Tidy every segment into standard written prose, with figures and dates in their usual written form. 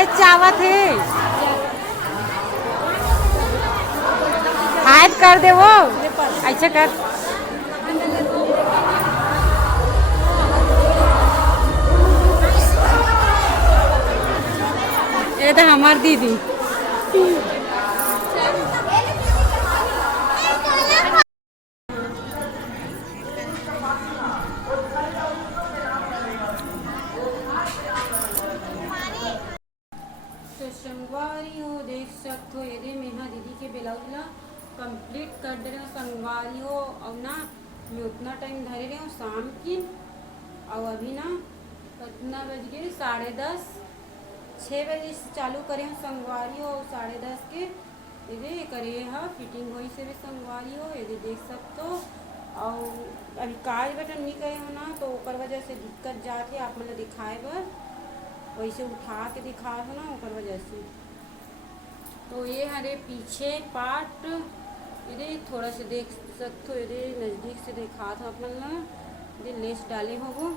अरे चावत है हाथ कर दे वो ऐसे कर। ये तो हमार दीदी संगवारी हो देख सकते हो यदि मेहा दीदी के ब्लाउज ला कंप्लीट कर दे रहे हो संगवारी हो और ना मैं उतना टाइम धरे रहे हूँ शाम की और अभी ना कितना बज गए 10:30 6 बजे से चालू करे हूँ संगवारी हो 10:30 के यदि करे है फिटिंग हुई से भी संगवारी हो यदि देख सकते हो और अभी काज बटन नहीं करे हो ना तो ओकर वजह से दिक्कत जाती है आप मतलब दिखाए बर वैसे उठा के दिखा हो ना ऊपर वजह से। तो ये हरे पीछे पार्ट ये थोड़ा सा देख सकते हो ये नज़दीक से देखा था अपन ना ये लेस डाले हो वो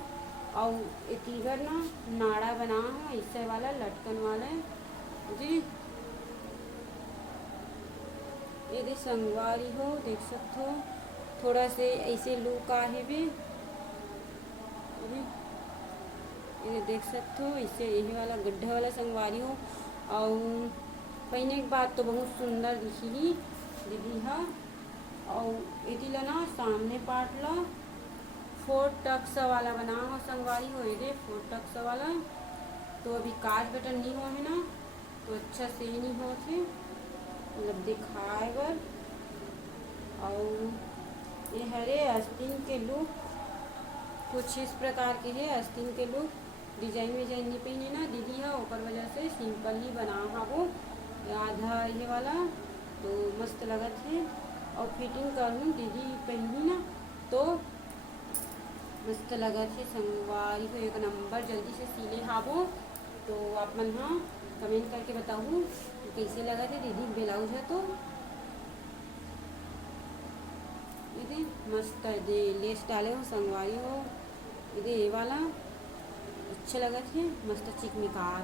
और ये तीगर ना नाड़ा बना हो इससे वाला लटकन वाला जी ये संगवारी हो देख सकते हो थोड़ा से ऐसे लुक आहे भी ये देख सकते हो इससे यही वाला गड्ढे वाला संगवारी हो और पहने एक बात तो बहुत सुंदर दिखी ही दीदी है और ये ना सामने पार्ट ला 4 टक्स वाला बना हो संगवारी हो ये 4 टक्स वाला तो अभी काज बटन नहीं हो है ना तो अच्छा से ही नहीं हो थे मतलब दिखाए बर और ये हरे आस्तीन के लुक कुछ इस प्रकार के है आस्तीन के लुक डिजाइन नहीं पहने ना दीदी है ऊपर वजह से सिंपल ही बना है वो आधा ये वाला तो मस्त लगत है और फिटिंग करूँ दीदी पहनी ना तो मस्त लगत है संगवारी को एक नंबर जल्दी से सिले हाबो तो आप मन हाँ कमेंट करके बताऊँ कैसे लगा थे दीदी ब्लाउज है तो दीदी मस्त दे लेस डाले हो संगवारी हो ये वाला अच्छा लगा थे मस्त चिकमिकार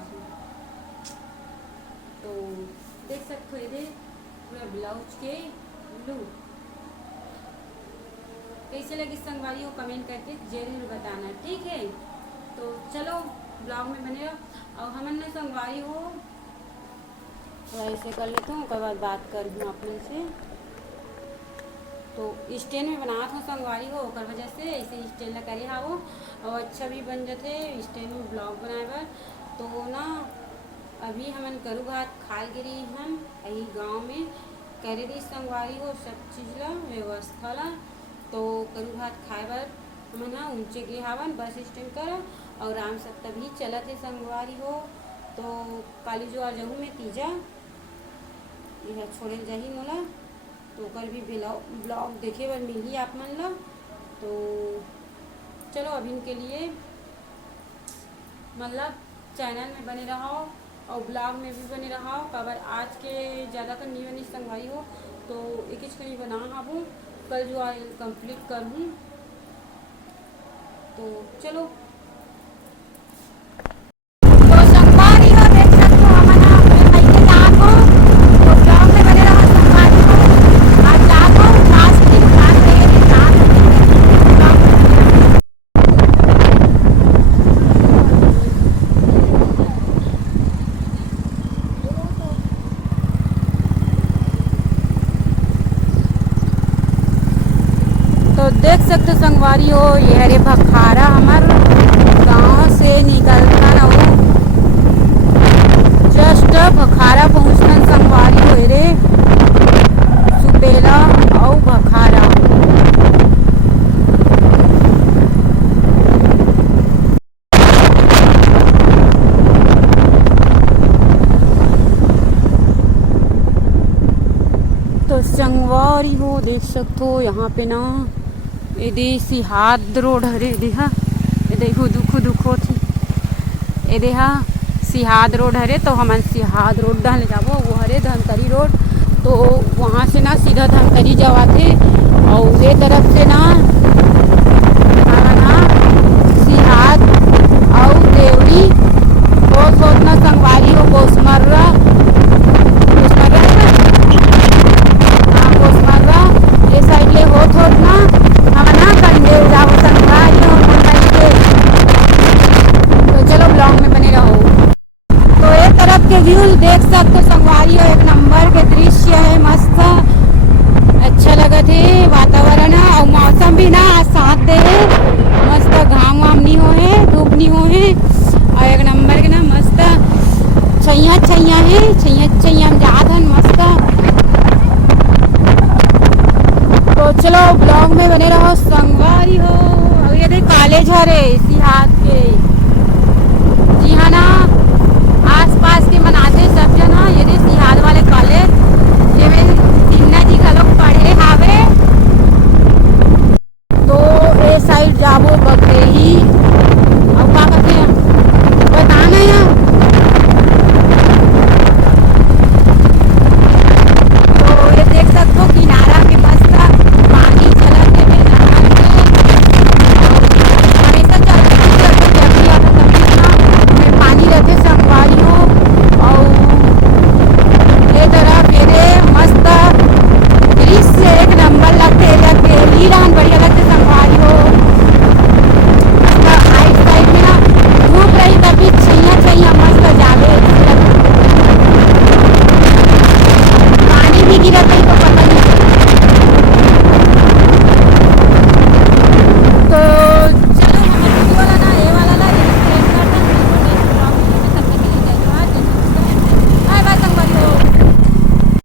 तो देख सकते हो ये पूरा ब्लाउज के लुक कैसे लगी संगवारी हो कमेंट करके जरूर बताना ठीक है। तो चलो ब्लॉग में बने रहो और हमन ने संगवारी हो तो ऐसे कर लेता हूँ उसके बाद बात कर दूँ अपन से तो स्टैंड में बना था संगवारी हो ओकर वजह से ऐसे स्टैंड ला करे हावो और अच्छा भी बन जाते स्टैंड में ब्लॉग बनाए बर तो ना अभी हमन करू भात खाए गिरी हम यही गांव में करे दी संगवारी हो सब चीज़ ला व्यवस्था ला तो करू भात खाए बर हमन हाँ ऊँचे गे हावन बस स्टैंड कर और राम सब तभी चलत है संगवारी हो तो काली जो आ जाऊँ मैं तीजा यह छोड़े जाही मोला तो कल भी ब्लॉग देखे बर मिली आप मन ला तो चलो अभी के लिए मतलब चैनल में बने रहो और ब्लॉग में भी बने रहो कबर आज के ज़्यादा कर नहीं बनी संगवारी हो तो एक कहीं बना हाबू कल जो कंप्लीट करूँ तो चलो देख सकते संगवारी हो ये हरे भखारा हमार गांव से निकलता ना हो जस्ट भखारा पहुँचना संगवारी हो रे सुपेला और भखारा तो संगवारी हो देख सकते हो यहाँ पे ना ये सिहाद रोड हरे देखा ये देखो दुखो थी ये देखा सिहाद रोड हरे तो हमन सिहाद रोड डहले जाबो वो हरे धमतरी रोड तो वहाँ से ना सीधा धमतरी जावाथे और ये तरफ से ना सिहाद और देवरी वो सोचना संगवारी हो छत के व्यू देख सकते हो संगवारी हो, एक नंबर के दृश्य है, मस्त अच्छा लगा थे वातावरण और मौसम भी ना आज साथ दे है, मस्त घाम वाम नहीं हो है, धूप नहीं हो है और एक नंबर के ना मस्त छैया छैया है, छैया हम जात हन मस्त। तो चलो ब्लॉग में बने रहो संगवारी हो। और ये देख कॉलेज हरे